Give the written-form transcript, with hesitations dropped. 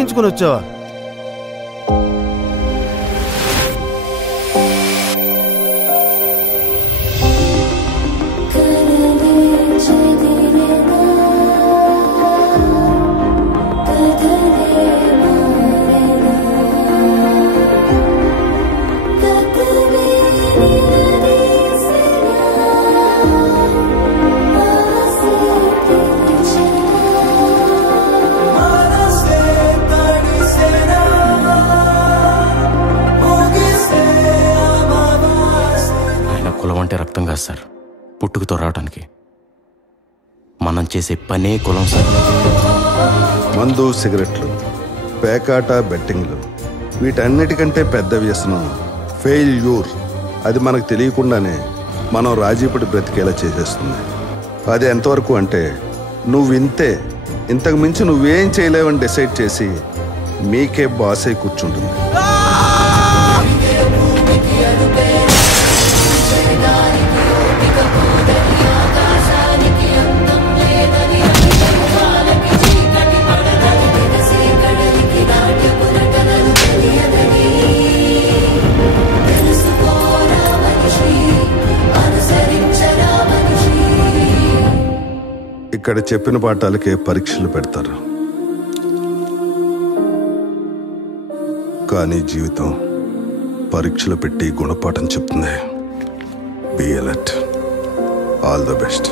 చేయించుకుని వచ్చావా? కులం అంటే రక్తం కాదు సార్, పుట్టుకతో రావడానికి. మనం చేసే పనే కులం సార్. మందు, సిగరెట్లు, పేకాట, బెట్టింగ్లు, వీటన్నిటికంటే పెద్ద వ్యసనం ఫెయిల్యూర్. అది మనకు తెలియకుండానే మనం రాజీపడి బ్రతికేలా చేసేస్తుంది. అది ఎంతవరకు అంటే నువ్వు ఇంతే, ఇంతకు మించి నువ్వేం చేయలేవని డిసైడ్ చేసి మీకే బాస్ అయి కూర్చుంటుంది. ఇక్కడ చెప్పిన పాఠాలకే పరీక్షలు పెడతారు, కానీ జీవితం పరీక్షలు పెట్టి గుణపాఠం చెప్తుంది. Be alert. All the best.